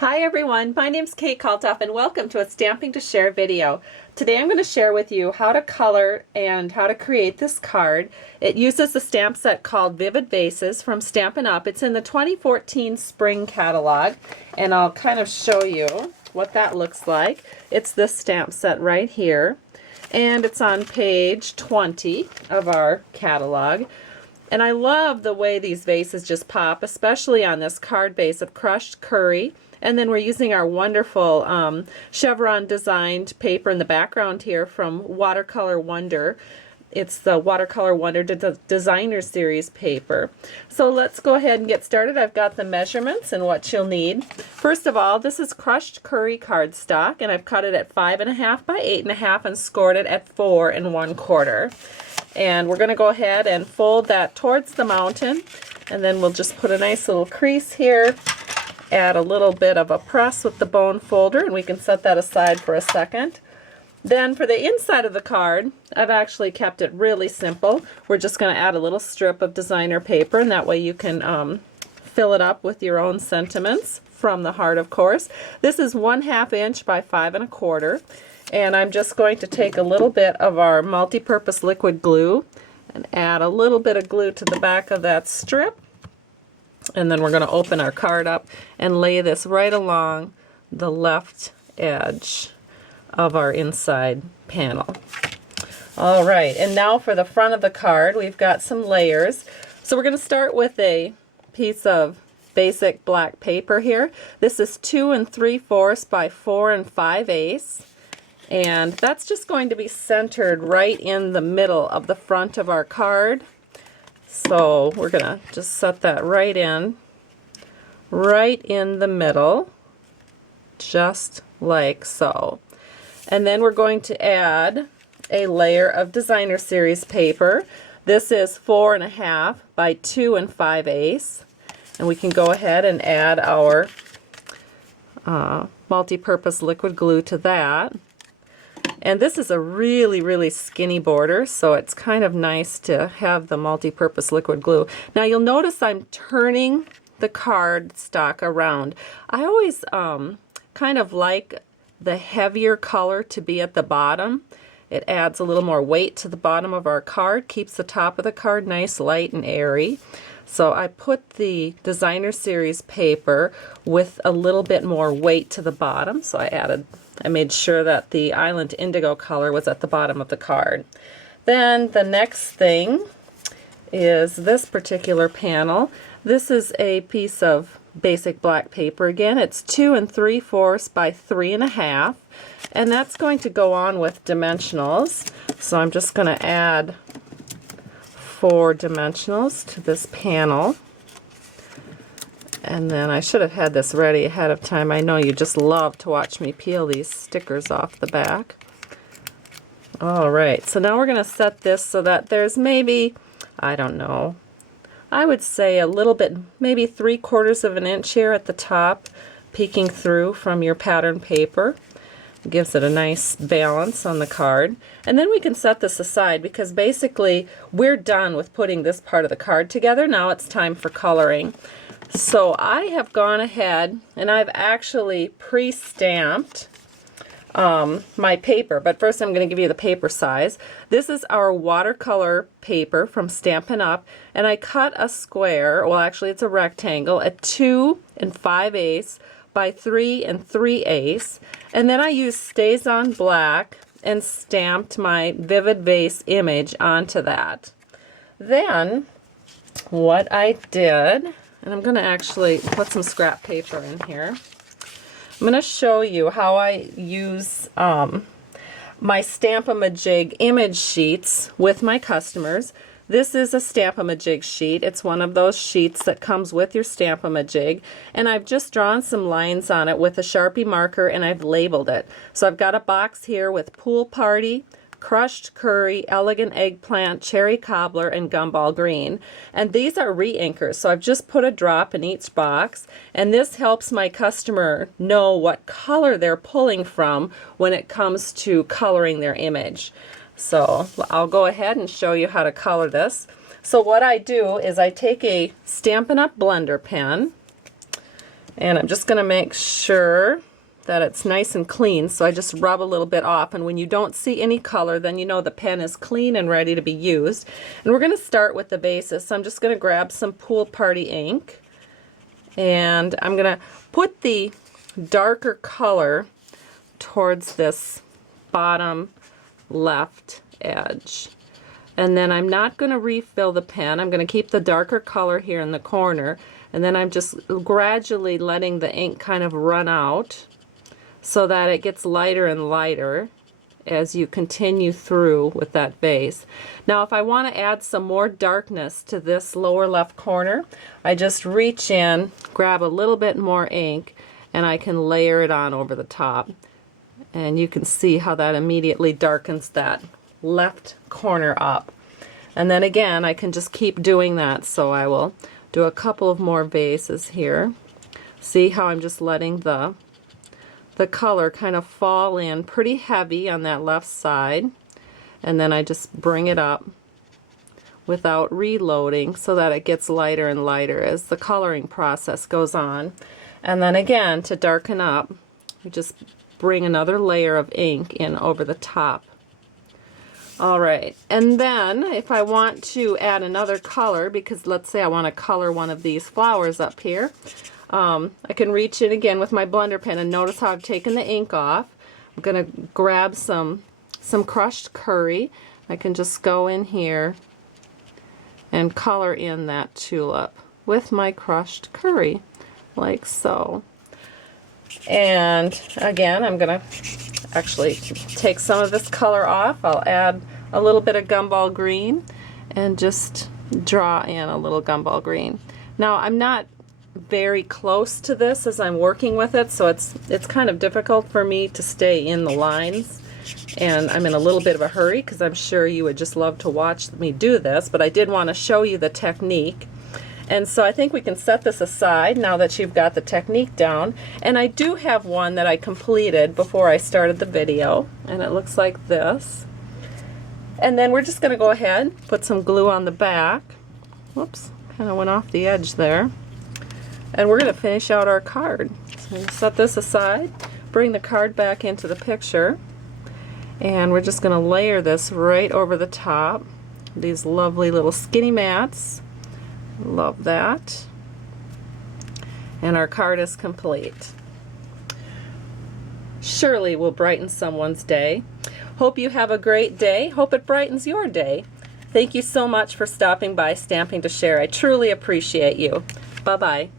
Hi everyone, my name's Kate Kalthoff and welcome to a Stamping to Share video. Today I'm going to share with you how to color and how to create this card. It uses a stamp set called Vivid Vases from Stampin' Up. It's in the 2014 spring catalog and I'll kind of show you what that looks like. It's this stamp set right here and it's on page 20 of our catalog. And I love the way these vases just pop, especially on this card base of crushed curry. And then we're using our wonderful chevron designed paper in the background here from Watercolor Wonder. It's the Watercolor Wonder Designer Series paper. So let's go ahead and get started. I've got the measurements and what you'll need. First of all, this is crushed curry cardstock, and I've cut it at 5.5 by 8.5 and scored it at 4 1/4. And we're going to go ahead and fold that towards the mountain, and then we'll just put a nice little crease here. Add a little bit of a press with the bone folder, and we can set that aside for a second. Then for the inside of the card, I've actually kept it really simple. We're just going to add a little strip of designer paper, and that way you can fill it up with your own sentiments from the heart, of course. This is 1/2 inch by 5 1/4, and I'm just going to take a little bit of our multi-purpose liquid glue and add a little bit of glue to the back of that strip. And then we're going to open our card up and lay this right along the left edge of our inside panel. All right, and now for the front of the card, we've got some layers. So we're going to start with a piece of basic black paper here. This is 2 3/4 by 4 5/8. And that's just going to be centered right in the middle of the front of our card. So we're going to just set that right in the middle, just like so. And then we're going to add a layer of Designer Series paper. This is 4.5 by 2 5/8. And we can go ahead and add our multi-purpose liquid glue to that. And this is a really skinny border, so it's kind of nice to have the multi-purpose liquid glue. Now you'll notice I'm turning the card stock around. I always kind of like the heavier color to be at the bottom. It adds a little more weight to the bottom of our card, keeps the top of the card nice, light, and airy. So I put the Designer Series paper with a little bit more weight to the bottom, so I made sure that the Island Indigo color was at the bottom of the card. Then the next thing is this particular panel. This is a piece of basic black paper again. It's 2 3/4 by 3.5, and that's going to go on with dimensionals. So I'm just going to add 4 dimensionals to this panel. And then I should have had this ready ahead of time. I know you just love to watch me peel these stickers off the back. All right, so now we're going to set this so that there's maybe, I don't know, I would say a little bit, maybe 3/4 of an inch here at the top, peeking through from your pattern paper. It gives it a nice balance on the card. And then we can set this aside because basically we're done with putting this part of the card together. Now it's time for coloring. So I have gone ahead and I've actually pre-stamped my paper, but first I'm going to give you the paper size. This is our watercolor paper from Stampin' Up, and I cut a square, well actually it's a rectangle, at 2 5/8 by 3 3/8, and then I used Stays-On Black and stamped my Vivid Vase image onto that. Then what I did, and I'm going to actually put some scrap paper in here. I'm going to show you how I use my Stamp-A-Ma-Jig image sheets with my customers. This is a Stamp-A-Ma-Jig sheet. It's one of those sheets that comes with your Stamp-A-Ma-Jig, and I've just drawn some lines on it with a Sharpie marker and I've labeled it. So I've got a box here with Pool Party, Crushed Curry, Elegant Eggplant, Cherry Cobbler, and Gumball Green. And these are re-inkers, so I've just put a drop in each box, and this helps my customer know what color they're pulling from when it comes to coloring their image. So I'll go ahead and show you how to color this. So what I do is I take a Stampin' Up! Blender pen, And I'm just going to make sure that it's nice and clean, so I just rub a little bit off, and when you don't see any color, then you know the pen is clean and ready to be used. And we're going to start with the bases, so I'm just going to grab some Pool Party ink, and I'm going to put the darker color towards this bottom left edge. And then I'm not going to refill the pen. I'm going to keep the darker color here in the corner, and then I'm just gradually letting the ink kind of run out so that it gets lighter and lighter as you continue through with that vase. Now if I want to add some more darkness to this lower left corner, I just reach in, grab a little bit more ink, and I can layer it on over the top. And you can see how that immediately darkens that left corner up. And then again, I can just keep doing that, so I will do a couple of more vases here. See how I'm just letting the color kind of fall in pretty heavy on that left side, and then I just bring it up without reloading so that it gets lighter and lighter as the coloring process goes on. And then again, to darken up, you just bring another layer of ink in over the top. Alright, and then if I want to add another color, because let's say I want to color one of these flowers up here, I can reach in again with my blender pen, and notice how I've taken the ink off. I'm going to grab some crushed curry. I can just go in here and color in that tulip with my crushed curry, like so. And again, I'm going to actually take some of this color off. I'll add a little bit of gumball green and just draw in a little gumball green. Now I'm not very close to this as I'm working with it, so it's kind of difficult for me to stay in the lines, and I'm in a little bit of a hurry because I'm sure you would just love to watch me do this, but I did want to show you the technique. And so I think we can set this aside now that you've got the technique down. And I do have one that I completed before I started the video, and it looks like this. And then we're just going to go ahead, put some glue on the back. Whoops, kind of went off the edge there. And we're going to finish out our card. So we'll set this aside, bring the card back into the picture, and we're just going to layer this right over the top. These lovely little skinny mats. Love that. And our card is complete. Surely will brighten someone's day. Hope you have a great day. Hope it brightens your day. Thank you so much for stopping by Stamping to Share. I truly appreciate you. Bye-bye.